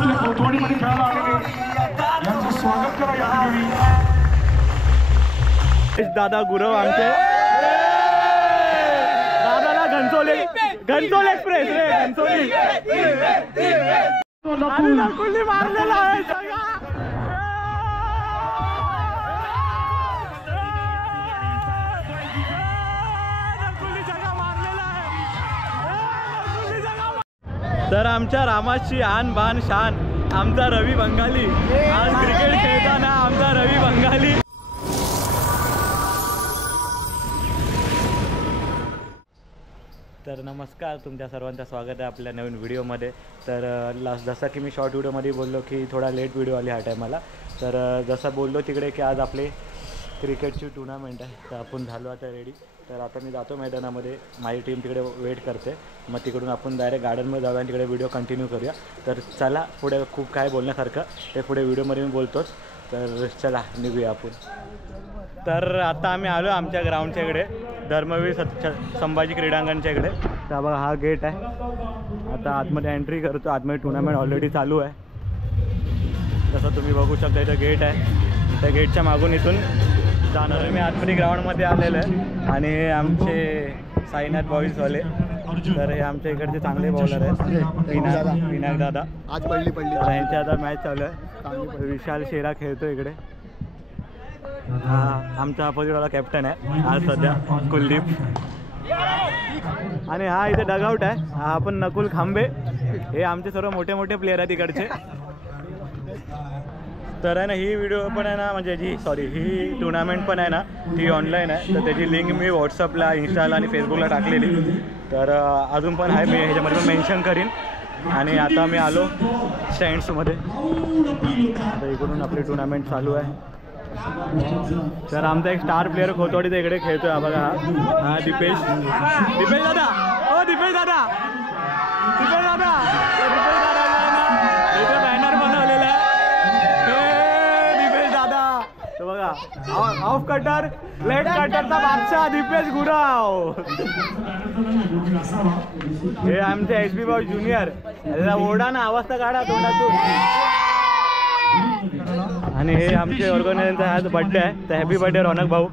आपले कोतवाडीमध्ये खेळायला आलेले यांचं स्वागत करा या ठिकाणी। दादा गुरव आमचे दादाला घनसोली एक्सप्रेस रे घनसोली नकुलने मारलेला आहे सगळा। तर आमच्या रामाची आन बान शान आमचा रवी बंगाली आज क्रिकेट खेळताना आमचा रवी बंगाली। तर नमस्कार, तुमच्या सर्वांचं स्वागत आहे आपल्या नवीन व्हिडिओमध्ये। तर जसं की मी शॉर्ट व्हिडिओमध्ये बोललो की थोडा लेट व्हिडिओ आली ह्या टायमाला। तर जसं बोललो तिकडे की आज आपले क्रिकेटची टुर्नामेंट आहे, तर आपण झालो आता रेडी। तर आता मी जातो मैदानामध्ये, माझी टीम तिकडे वेट करते, मग तिकडून आपण डायरेक्ट गार्डनमध्ये जाऊया आणि तिकडे व्हिडिओ कंटिन्यू करूया। तर चला, पुढे खूप काय बोलण्यासारखं ते पुढे व्हिडिओमध्ये मी बोलतोच, तर चला निघूया आपण। तर आता आम्ही आलो आमच्या ग्राउंडच्या इकडे, धर्मवीर संभाजी क्रीडांगणच्या इकडे। तर बघा हा गेट आहे, आता आतमध्ये एंट्री करतो। आतमध्ये टुर्नामेंट ऑलरेडी चालू आहे, जसं तुम्ही बघू शकता इथं गेट आहे। त्या गेटच्या मागून इथून जाणार मी आतमध्ये ग्राउंडमध्ये आलेलं आहे। आणि हे आमचे साईनाथ बॉईजवाले, तर हे आमच्या इकडचे चांगले बॉलर आहेत, पिनाक दादा आज पडली यांची आता मॅच चालू आहे। विशाल शेरा खेळतो इकडे, हा आमचा अपोजिटवाला कॅप्टन आहे आज सध्या कुलदीप। आणि हा इथे डगआउट आहे, हा आपण नकुल खांबे, हे आमचे सर्व मोठे मोठे प्लेयर आहेत इकडचे। तर आहे ना ही व्हिडिओ पण आहे ना, म्हणजे ही टुर्नामेंट पण आहे ना ती ऑनलाईन आहे, तर त्याची लिंक मी व्हॉट्सअपला, इंस्टाला आणि फेसबुकला टाकलेली। तर अजून पण आहे, मी ह्याच्यामध्ये पण मेन्शन करीन। आणि आता मी आलो स्टँड्समध्ये, तर इकडून आपली टुर्नामेंट चालू आहे। तर आमचा एक स्टार प्लेअर कोतवाडीचा इकडे खेळतोय, बघा हा दीपेश दादा, ओ दीपेश दादा इथे बॅनर बनवलेला आहे, दीपेश दादा। तो बघा ऑफ कटर लेट कटरचा बादशाह दीपेश गुराव, हे आमचे एसबी बॉय ज्युनियर। ओढा ना, आवाज तर काढा तोंडातून। आणि हे आमचे ऑर्गनायझरचा आज बड्डे आहे, तर हॅपी बड्डे रौनक भाऊ।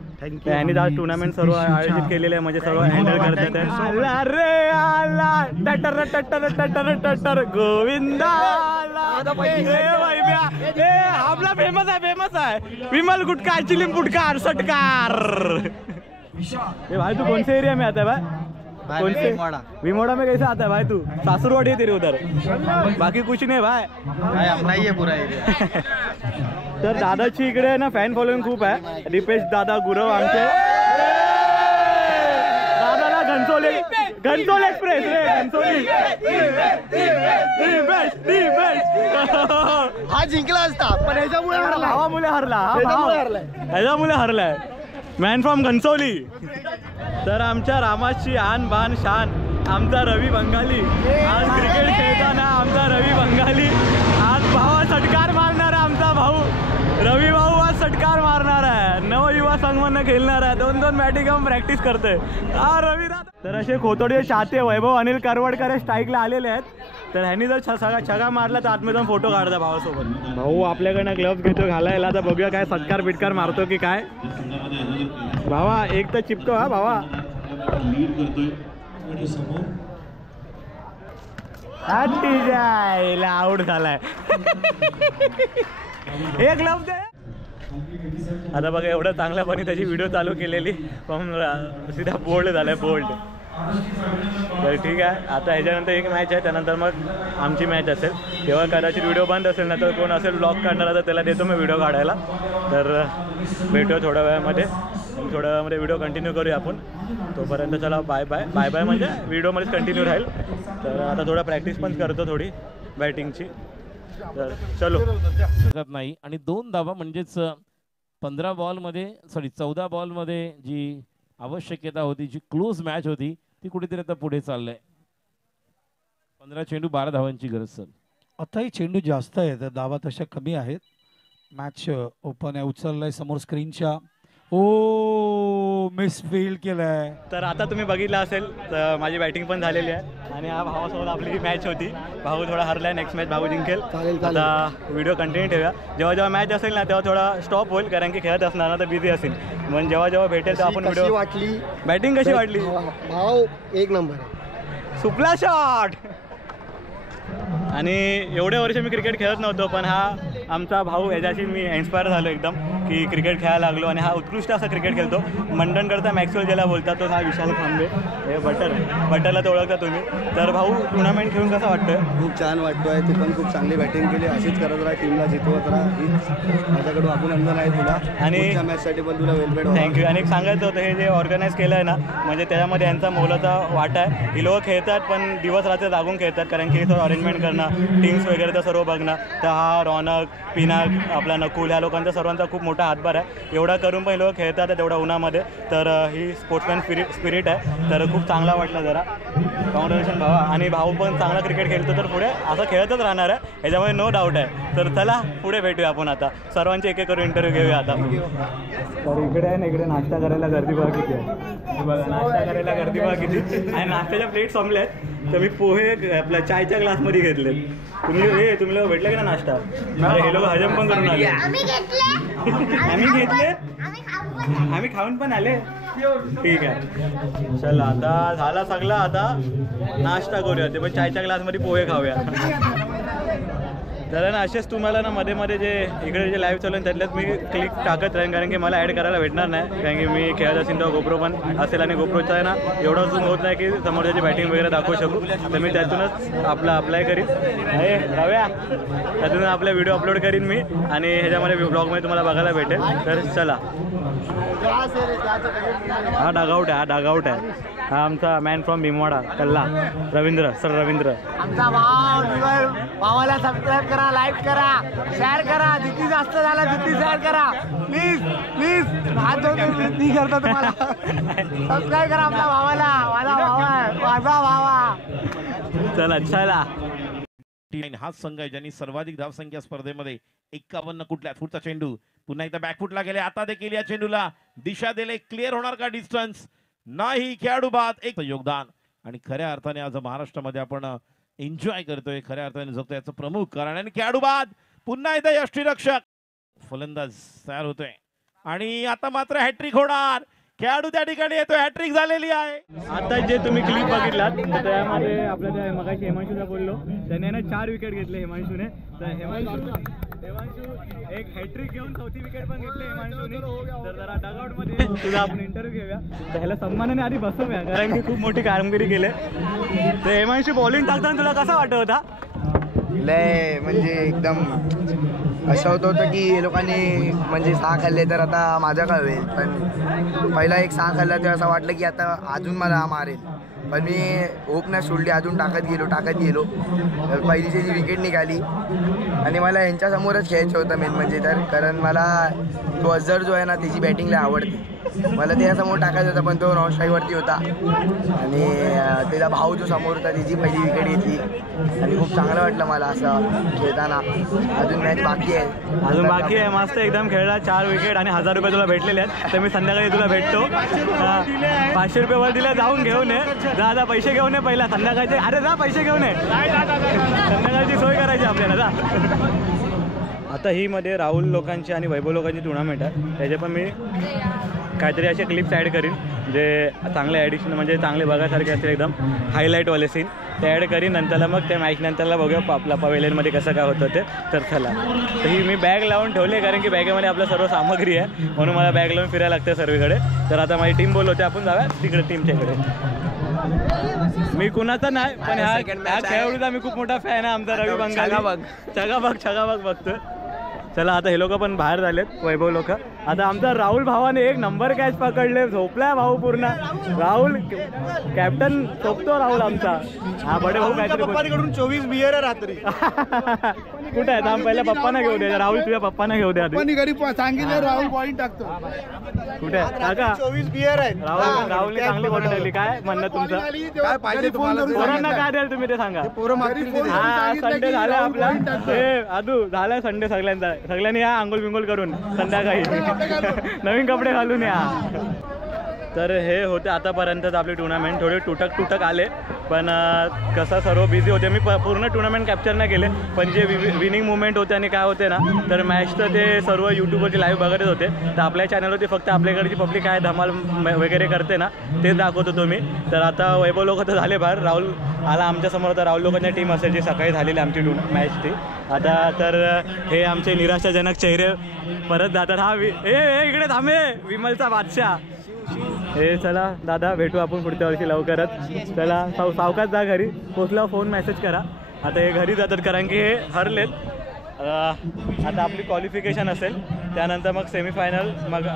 यांनी आज टुर्नामेंट सर्व आयोजित केलेले आहे, म्हणजे सर्व हँडल करतात। टटर टटर टटर टटर गोविंदा आपला फेमस आहे विमल गुटकार चिलिम पुटकार सटकार। भाई तू कौन से एरिया में आता है भाई? कौन से विमोड़ा में कैसे आता है भाई तू? सासुरवाड़ी है तेरे उधर, बाकी कुछ नहीं भाई अपना ही है पूरा एरिया। तर दादाची इकडे ना फॅन फॉलोइंग खूप आहे, दीपेश दादा गुरव आमचे दादाला घनसोली एक्सप्रेस रे घनसोली हा जिंकला असता पण ह्याच्यामुळे हरलाय मॅन फ्रॉम घनसोली। तर आमच्या रामाची आन बान शान आमचा रवी बंगाली आज क्रिकेट खेळताना आमचा रवी बंगाली आज भावा षटकार मारणार आहे। आमचा भाऊ रवी भाऊ आज षटकार मारणार आहे, नवयुवा संघमधनं खेळणार आहे, 2-2 मॅटी घेऊन प्रॅक्टिस करतोय हा रवी दादा। तर असे खोतोडे चाहते वैभव अनिल करवडकर स्ट्राईकला आलेले आहेत, तर ह्यांनी जर छगा मारला तर आतमध्ये जाऊन फोटो काढता भावासोबत। भाऊ आपल्याकडनं ग्लव्स घेतो घालायला, तर बघूया काय सत्कार बिटकार मारतो की काय। भावा एक तर चिपतो हा भावा, आउट झालाय एक ग्लव्स दे। आता बघा एवढं चांगल्यापणे त्याची व्हिडिओ चालू केलेली, पण सीधा बोल्ड झालाय बोल्ड। तर ठीक आहे, आता ह्याच्यानंतर एक मॅच आहे, त्यानंतर मग आमची मॅच असेल, तेव्हा कदाचित व्हिडिओ बंद असेल ना, तर कोण असेल ब्लॉग काढणारा तर त्याला देतो मी व्हिडिओ काढायला। तर भेटूया थोड्या वेळामध्ये, थोड्या वेळामध्ये व्हिडिओ कंटिन्यू करूया आपण। तोपर्यंत चला बाय बाय म्हणजे व्हिडिओमध्येच कंटिन्यू राहील। तर आता थोडा प्रॅक्टिस पण करतो थोडी बॅटिंगची, तर चलो नाही। आणि 2 धावा म्हणजेच 14 बॉलमध्ये जी आवश्यकता होती, जी क्लोज मॅच होती, ती कुठेतरी आता पुढे चाललंय। 15 चेंडू 12 धावांची गरज सर। आताही चेंडू जास्त आहे, तर धावा तशा कमी आहेत। मॅच ओपन आहे, उचललाय समोर स्क्रीनच्या, ओ मिस फील्ड केलाय. तर आता तुम्ही बघितलं असेल तर माझी बॅटिंग पण झालेली आहे आणि हा भावासोबत आपली जी मॅच होती, भाऊ थोडा हरला आहे, नेक्स्ट मॅच भाऊ जिंकेल. आता व्हिडिओ कंटिन्यू ठेवूया. जेव्हा जेव्हा मॅच असेल ना तेव्हा थोडा स्टॉप होईल, कारण की खेळत असणार ना तर बिझी असेल. पण जेव्हा जेव्हा भेटेल तेव्हा आपण व्हिडिओ. वाटली बॅटिंग कशी वाटली? भाऊ एक नंबर आहे. सुपला शॉट. आणि एवढे वर्ष मी क्रिकेट खेळत नव्हतो, पण हा आमचा भाऊ याच्याशी मी इन्स्पायर झालो एकदम की क्रिकेट खेळायला लागलो. आणि हा उत्कृष्ट असा क्रिकेट खेळतो. मंडणकडचा मॅक्सवेल ज्याला बोलतात तो हा विशाल खांबे, हे बटरला तर ओळखता तुम्ही. तर भाऊ टुर्नामेंट खेळून कसं वाटतं? खूप छान वाटतोय. तू पण खूप चांगली बॅटिंग केली, अशीच करत राहा, टीमला जितवत राहा. हीच माझ्याकडून अभिनंदन आहे तुला. आणि मॅचसाठी पण तुला वेलपेड. थँक्यू. आणि एक सांगायचं होतं, हे जे ऑर्गनाईज केलं आहे ना, म्हणजे त्याच्यामध्ये यांचा मोलाचा वाटा आहे. ही लोक खेळतात पण दिवस रात्र जागून खेळतात, कारण की सर्व अरेंजमेंट करणं, टीम्स वगैरे तर सर्व बघणं. तर हा रौनक, पिनाक, आपला नकुल ह्या लोकांचा सर्वांचा खूप मोठा हातभार आहे. एवढा करून पण लोक खेळतात तेवढ्या उन्हामध्ये. तर ही स्पोर्ट्समॅन स्पिरिट आहे. तर खूप चांगला वाटला जरा. कॉंग्रॅच्युलेशन भावा. आणि भाऊ पण चांगला क्रिकेट खेळतो, तर पुढे असं खेळतच राहणार आहे, याच्यामध्ये नो डाऊट आहे. तर चला पुढे भेटूया आपण. आता सर्वांचे एक एक करून इंटरव्ह्यू घेऊया आता. तर इकडे आहे ना, इकडे नाश्ता करायला गर्दी बघा किती आहे. बघा नाश्ता करायला गर्दी बघा किती. आणि नाश्त्याच्या प्लेट संपल्या आहेत. तर मी पोहे आपल्या चायच्या ग्लासमध्ये घेतले. तुम्ही लोक भेटले का ना नाश्ता? अरे हे लोक हजम पण करून आले. आम्ही घेतले, आम्ही खाऊन पण आले. ठीक आहे, चला आता झाला सगळा. आता नाश्ता करूया, ते पण चायच्या ग्लासमध्ये पोहे खाऊया. तर ना असेच तुम्हाला ना मध्ये मध्ये जे इकडे जे लाईव्ह चालू आहे त्यातल्यात मी क्लिक टाकत राहीन, कारण की मला ॲड करायला भेटणार नाही. कारण की मी खेळत असेल तेव्हा गोप्रो पण असेल, आणि गोप्रोचा आहे ना एवढा झूम होत नाही की समोरच्याची बॅटिंग वगैरे दाखवू शकू. तर मी त्यातूनच आपला अप्लाय करीन. हे रव्या, त्यातून आपला व्हिडिओ अपलोड करीन मी, आणि ह्याच्यामध्ये ब्लॉगमध्ये तुम्हाला बघायला भेटेल. तर चला. हा डागआउट आहे, हा डागआउट आहे. हा आमचा man from Bhimwada Kalla, Ravindra sir. Ravindra आमचा भावाला सबस्क्राईब करा, लाईक करा, शेअर करा. जितकी जास्त झाला तितकी शेअर करा प्लीज प्लीज. हात जोडून विनंती करतो तुम्हाला, सबस्क्राईब करा आमच्या भावाला. माझा भावा आहे, माझा भावा. चला चला. हाच संघ आहे ज्यांनी सर्वाधिक धावसंख्या स्पर्धेमध्ये 51 कुठल्या. फुटचा चेंडू पुन्हा एकदा बॅकफुटला गेले. आता देखील या चेंडूला दिशा दिले. क्लिअर होणार का डिस्टन्स? नाही. खेळाडू बाद एक योगदान. आणि खऱ्या अर्थाने आज महाराष्ट्रामध्ये आपण एन्जॉय करतोय, खऱ्या अर्थाने जगतो याचं प्रमुख कारण. आणि खेळाडू बाद. पुन्हा एकदा यष्टीरक्षक फलंदाज तयार होतोय, आणि आता मात्र हॅट्रिक होणार. खेळाडू त्या ठिकाणी येतो, हॅट्रिक झालेली आहे. आता जे तुम्ही क्लिप बघितलात तर त्यामध्ये आपल्या त्या मगाशी हिमांशूला बोललो, त्याने ना 4 विकेट घेतले हिमांशूने. तर हिमांशू एक हॅट्रिक घेऊन 4थी विकेट पण घेतली हिमांशूने. तर जरा डगआउटमध्ये तुझा आपण इंटरव्ह्यू घेऊया. तर ह्याला सन्मानाने आधी बसवूया, कारण की खूप मोठी कामगिरी केली. तर हिमांशू बॉलिंग टाकताना तुला कसा वाटत होता? लय म्हणजे एकदम असं होतं की हे लोकांनी म्हणजे 6 खाल्ले तर आता माझा काय होईल. पण पहिला एक 6 खाल्ला तेव्हा असं वाटलं की आता अजून मला मारेल, पण मी होप नाही सोडली. अजून टाकत गेलो. पहिलीची जी विकेट निघाली, आणि मला यांच्यासमोरच खेळायचं होतं मेन म्हणजे. तर कारण मला तो अझर जो आहे ना त्याची बॅटिंगला आवडते. मला त्याच्यासमोर टाकायचं होतं, पण तो नॉन स्ट्राईकवरती होता. आणि त्याचा भाऊ जो समोर होता त्याची पहिली विकेट घेतली, आणि खूप चांगलं वाटलं मला असं खेळताना. अजून मॅच बाकी आहे. मस्त एकदम खेळला. 4 विकेट आणि 1000 रुपये तुला भेटलेले आहेत. तर मी संध्याकाळी तुला भेटतो. 500 रुपये वर दिले, जाऊन घेऊन ये. जा पैसे घेऊन ये पहिला संध्याकाळचे. अरे जा पैसे घेऊन ये, संध्याकाळची सोय करायची आपल्याला. जा. आता ही मध्ये राहुल लोकांची आणि वैभव लोकांची टुर्नामेंट आहे. त्याचे पण मी काहीतरी असे क्लिप्स ॲड करीन जे चांगले ॲडिशन म्हणजे चांगले बघायसारखे असतील, एकदम हायलाईटवाले सीन ते ॲड करीन. नंतरला मग त्या मॅच नंतरला बघूया आपला पवेलियनमध्ये कसं काय होतं ते. तर चला. तर ही मी बॅग लावून ठेवले, कारण की बॅगेमध्ये आपलं सर्व सामग्री आहे, म्हणून मला बॅग लावून फिरायला लागतं सर्वीकडे. तर आता माझी टीम बोलवते, आपण जाऊया तिकडे टीमच्या इकडे. मी कुणाचा नाही, पण ह्या खेळाडूचा मी खूप मोठा फॅन आहे. आमचा रवी बंगाली छगाबाग बघतोय. चला आता हे लोक पण बाहेर झालेत, वैभव लोक. आता आमचा राहुल भावाने 1 नंबर कॅच पकडले. झोपलाय भाऊ पूर्ण. राहुल कॅप्टन झोपतो राहुल आमचा. हा बडे भाऊ काहीतरी 24 बियर आहे रात्री. कुठे आहे? थांब पहिला पप्पांना घेऊ दे. राहुल तुझ्या पप्पांना घेऊ दे आधी. सांगितलं राहुल पॉईंट टाकतो. कुठे आहे काका? 24 बियर आहे. राहुलने चांगली बॉल ठेवली. काय म्हणणं तुमचं? काय पाहिजे तुम्हाला? पोरांना काय द्याल तुम्ही ते सांगा. हा संडे झाला आपला. हे आदू झालाय संडे सगळ्यांनी या आंघोळ बिंगोळ करून संध्याकाळी नवीन कपडे घालून या. तर हे होते आतापर्यंत आपले टुर्नामेंट. थोडे तुटक आले, पण कसं सर्व बिझी होते. मी पूर्ण टुर्नामेंट कॅप्चर नाही केले, पण जे विनिंग मुवमेंट होते आणि काय होते ना, तर मॅच तर ते सर्व यूट्यूबवरती लाईव्ह बघतच होते. तर आपल्या चॅनलवरती फक्त आपल्याकडची पब्लिक काय धमाल वगैरे करते ना, तेच दाखवत होतो मी. तर आता वैभव लोक तर झाले बाहेर, राहुल आला आमच्यासमोर. तर राहुल लोकांच्या टीम असेल जी सकाळी झालेली आमची मॅच ती. आता तर हे आमचे निराशाजनक चेहरे परत जातात. हा इकडे थांबे, विमलचा बादशाह. हे चला दादा, भेटू आपण पुढच्या वर्षी लवकरच. चला सावकाश जा, घरी पोचल्यावर फोन मेसेज करा. आता हे घरी जातात कारण की हे हरलेत. आता आपली क्वालिफिकेशन असेल, त्यानंतर मग सेमीफायनल, मग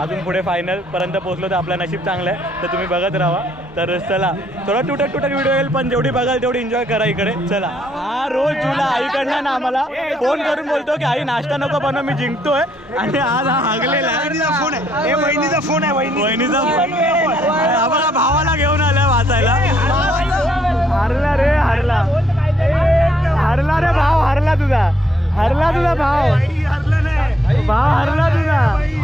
अजून पुढे फायनलपर्यंत पोहोचलो तर आपलं नशीब चांगलं आहे. तर तुम्ही बघत राहा. तर चला, थोडा तुटक व्हिडिओ येईल, पण जेवढी बघाल तेवढी एन्जॉय करा इकडे. चला, हा रोज तुला आईकडनं ना आम्हाला फोन करून बोलतो की आई नाश्ता नको बनव, मी जिंकतोय. आणि आज हा हागलेला आहे. वहिनीचा फोन आहे. वहिनीचा फोन आम्हाला भावाला घेऊन आला वाचायला. हरला रे, हरला रे भाव, हरला तुझा भाव, हरला तुझा.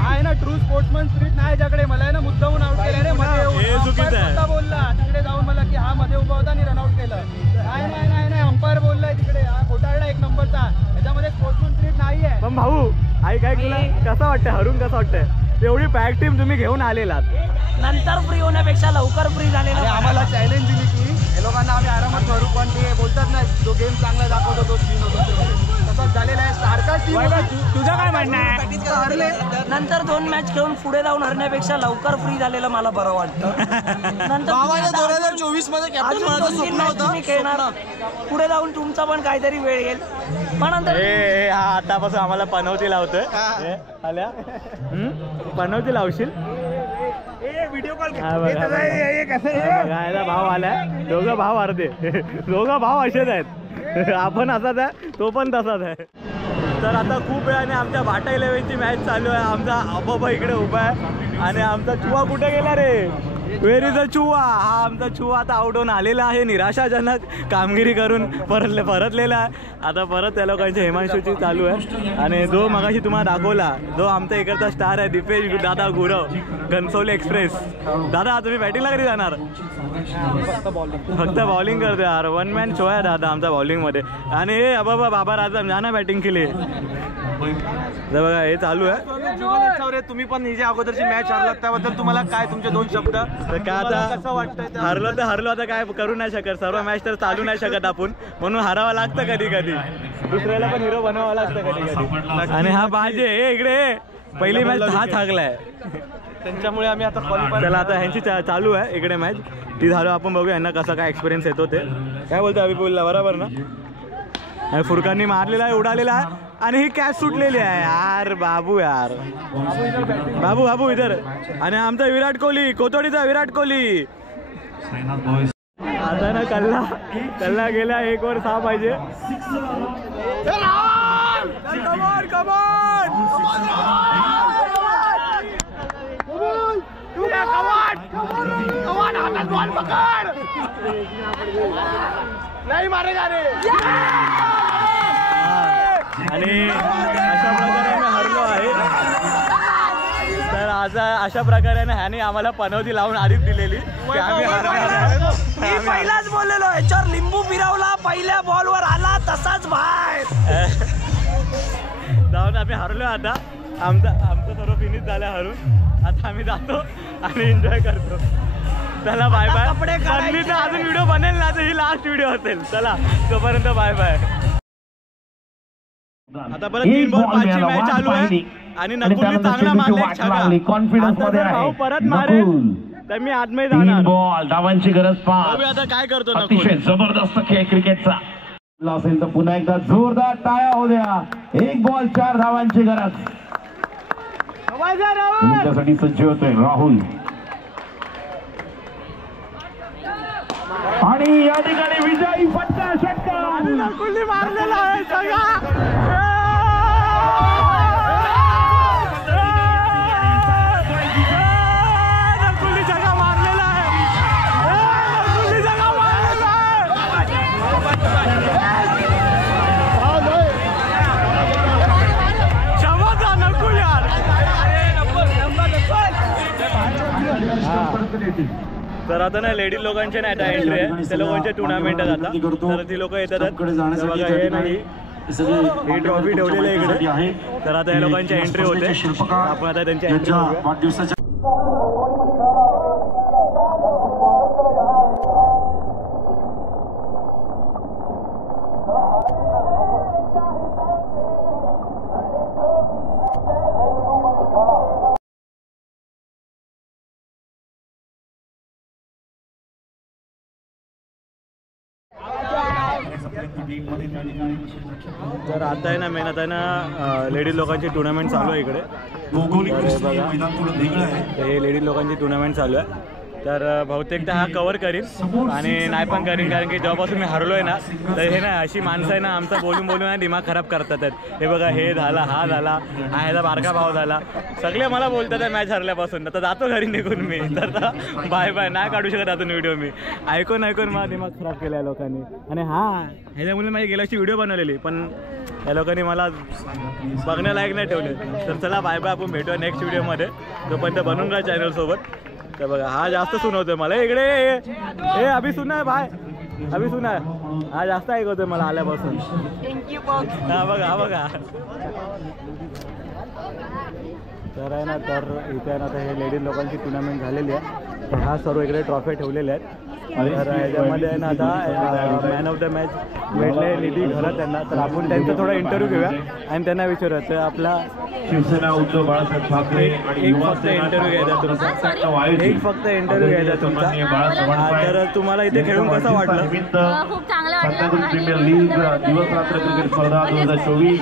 आहे ना ट्रू स्पोर्ट्समन स्पिरिट नाही याच्याकडे. मला आहे ना मुद्दामून आउट केलं रे मध्ये. हे चुकीचं आहे. बोलला तिकडे जाऊन मला की हा मध्ये उभा होता आणि रनआउट केलं. नाही अंपायर बोललाय तिकडे, हा खोटारडा 1 नंबरचा. याच्यामध्ये स्पोर्ट्समन स्पिरिट नाहीये. पण भाऊ आई काय तुला कसं वाटतंय, हरून कसं वाटतंय? एवढी पॅक टीम तुम्ही घेऊन आलेलात, नंतर फ्री होण्यापेक्षा लवकर फ्री झालेलं. आम्हाला चॅलेंज दिली की हे लोकांना आम्ही आरामात करू, पण ते बोलतात ना जो गेम चांगला दाखवतो तो स्पिन होतो. तसंच झालेला आहे. सारखा तुझं काय म्हणणं आहे? हरले नंतर 2 मॅच खेळून पुढे जाऊन हरण्यापेक्षा लवकर फ्री झालेलं मला बरं वाटतं. नंतर 2024 मध्ये तुम्ही खेळणार, पुढे जाऊन तुमचा पण काहीतरी वेळ येईल. पण नंतर हा आतापासून आम्हाला पनवती लावतोय. आल्या पनवती लावशील? व्हिडिओ कॉल गायला भाव आलाय. दोघं भाव अर्धे, दोघं भाव असेच आहेत. आपण असाच आहे, तो पण तसाच आहे. तर आता खूप वेळाने आमच्या भाटा 11ची मॅच चालू आहे. आमचा अबाबा इकडे उभा आहे आणि आमचा चुवा कुठे गेला रे? वेर इज अ चुवा. हा आमचा चुवा आता आउट होऊन आलेला आहे, निराशाजनक कामगिरी करून परतलेला आहे. आता परत त्या लोकांची हिमांशूची चालू आहे. आणि जो मगाशी तुम्हाला दाखवला, जो आमचा इकडचा स्टार आहे, दीपेश दादा गुरव, घनसोली एक्सप्रेस. दादा तुम्ही बॅटिंगला कधी जाणार? फक्त बॉलिंग करतो यार. 1 मॅन शो आहे दादा आमचा बॉलिंगमध्ये. आणि हे अबाबा बाबा राजम जा ना बॅटिंग केली. बघा हे चालू आहे. तुम्ही पण निजे अगोदरची मॅच हरलात, त्याबद्दल तुम्हाला काय तुमचे 2 शब्द? तर काय आता कसं वाटतंय? हरलो आता काय करू नाही शकत. सर्व मॅच तर चालू नाही शकत आपण, म्हणून हरावं लागतं कधी कधी. दुसऱ्याला पण हिरो बनवावं लागतं कधी कधी. आणि हा बाजे हे इकडे पहिली मॅच हा थाकलाय, त्यांच्यामुळे आम्ही आता क्वालिफाय. चला आता ह्यांची चालू आहे इकडे मॅच, ती झालं. आपण बघूया यांना कसा काय एक्सपिरियन्स येतो ते. काय बोलतो अभि? बोलला बरोबर ना? फुरकांनी मारलेला आहे, उडालेला आहे आणि ही कॅच सुटलेली आहे यार. बाबू यार, बाबू इधर. आणि आमचा विराट कोहली, कोथोडीचा विराट कोहली. आता ना कल्ला गेला, 1 वर 6 पाहिजे. नाही मारेगा रे. आणि अशा प्रकारे आम्ही हरलो आहे. तर आज अशा प्रकारे ह्याने आम्हाला पनवती लावून आधीच दिलेली की आम्ही हरणार. मी पहिलाच बोललेलो, याच्यावर लिंबू फिरवला, पहिल्या बॉलवर आला तसाच बाहेर जाऊन आम्ही हरलो. आता आमचं सर्व फिनिश झालं हरून. आता आम्ही जातो आणि एन्जॉय करतो. चला बाय बाय. पण मी तर अजून व्हिडिओ बनेल ना, तर ही लास्ट व्हिडिओ असेल. चला तोपर्यंत बाय बाय. आता परत 3 बॉल 5ची मॅच चालू आहे आणि नकुलने चांगला मारला. कॉन्फिडन्स मध्ये भाऊ परत मारेल तर मी आतमध्ये जाणार. बॉल धावांची गरज. 5 आता काय करतो अतिशय जबरदस्त खेळ क्रिकेटचा असेल तर पुन्हा एकदा जोरदार टाळ्या होऊ द्या. 1 बॉल 4 धावांची गरज. तुमच्यासाठी सज्ज होतोय राहुल. आणि या ठिकाणी विजयी फटका षटकार नकुलने मारलेला आहे सगळा. तर आता ना लेडीज लोकांचे नाही आता एंट्री आहे, त्या लोकांचे टुर्नामेंट आहे आता, तर ती लोक येतात. बघा हे नाही ही ट्रॉफी ठेवलेली आहे इकडे, तर आता या लोकांची एंट्री होते. आपण आता त्यांची एंट्री बघूया. तर आता आहे ना मेन आता आहे ना लेडीज लोकांची टुर्नामेंट चालू आहे इकडे. हे लेडीज लोकांची टुर्नामेंट चालू आहे. तर बहुतेक हा कवर करीन आणि नाही पण करीन, कारण की जेव्हापासून मी हरलो आहे ना, तर हे ना अशी माणसं आहे ना आमचा बोलून बोलून ना दिमाग खराब करतात. हे बघा हे झाला, हा झाला, हा ह्याचा बारका भाव झाला, सगळे मला बोलतात आहे मॅच हरल्यापासून. तर जातो घरी निघून मी, तर बाय बाय, नाही काढू शकत अजून व्हिडिओ मी. ऐकून मला दिमाग खराब केला आहे लोकांनी. आणि ह्याच्यामुळे माझी गेल्या वर्षी व्हिडिओ बनवलेली, पण या लोकांनी मला बघण्यालायक नाही ठेवले. तर चला बाय बाय, आपण भेटूया नेक्स्ट व्हिडिओमध्ये. तोपर्यंत बनवून राहा चॅनलसोबत. तर बघा हा जास्त सुनवतोय मला इकडे. हे अभि सुना बाय, अभि सुना, हा जास्त ऐकवतोय मला आल्यापासून. हा बघा, हा बघा. तर आहे ना, तर इथे आहे ना आता हे लेडीज लोकांची टुर्नामेंट झालेली आहे. तर हा सर्व इकडे ट्रॉफी ठेवलेल्या आहेत. तर याच्यामध्ये आहे ना आता मॅन ऑफ द मॅच भेटले निधी घरत त्यांना. तर आपण त्यांचा थोडा इंटरव्ह्यू घेऊया आणि त्यांना विचारूया. तर आपला शिवसेना उद्धव बाळासाहेब ठाकरे एक फक्त इंटरव्ह्यू घ्यायचा तुमचा, एक फक्त इंटरव्ह्यू घ्यायचा तुमचा. तर तुम्हाला इथे खेळून कसं वाटलं? खूप चांगलं वाटलं. प्रीमियर लीग दिवस रात्र क्रिकेट स्पर्धा 2024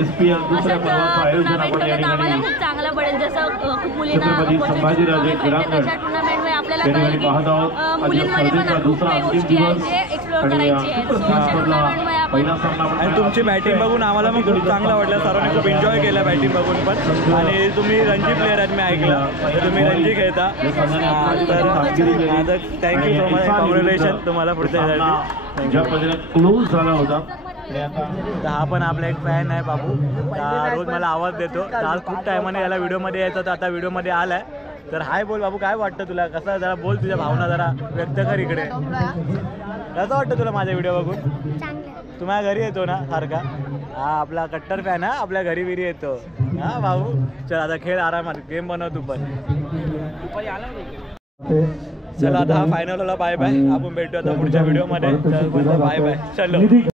SPL दुसऱ्या पर्वाचं आयोजन आपण या ठिकाणी खूप चांगलं पडेल. जसं खूप मुलींना छत्रपती संभाजीराजे क्रीडांगण टुर्नामेंटमध्ये आपल्याला या ठिकाणी पाहत आहोत. मुलींमध्ये पण खूप दुसरा काही अंतिम गोष्टी आहेत दिवस जे एक्सप्लोअर आणि करायची आहेत. स्पर्धा पहिला सामना आणि तुमची बॅटिंग बघून आम्हाला पण खूप चांगलं वाटलं. सर्वांनी खूप एन्जॉय केलं बॅटिंग बघून पण. आणि तुम्ही रणजी प्लेअर आहेत मी ऐकलं, तर तुम्ही रणजी खेळता. तर थँक्यू सो मच, कॉंग्रॅच्युलेशन तुम्हाला पुढच्या ह्यासाठी. ज्या पद्धतीने क्लोज झाला होता. तर हा पण आपला एक फॅन आहे बाबू, रोज मला आवाज देतो. काल खूप टायमाने याला व्हिडिओमध्ये यायचं, तर आता व्हिडिओमध्ये आला आहे. तर हाय बोल बाबू, काय वाटतं तुला? कसं जरा बोल, तुझ्या भावना जरा व्यक्त कर इकडे. कसं वाटतं तुला माझा व्हिडिओ बघून? तू माझ्या घरी येतो ना सारखा? हा आपला कट्टर फॅन, हा आपल्या घरी बिरी येतो. हा भाऊ चल आता खेळ आरामात, गेम बनव तू पण. चला आता हा फायनल होला. बाय बाय, आपण भेटू आता पुढच्या व्हिडिओमध्ये. चल बाय बाय, चलो.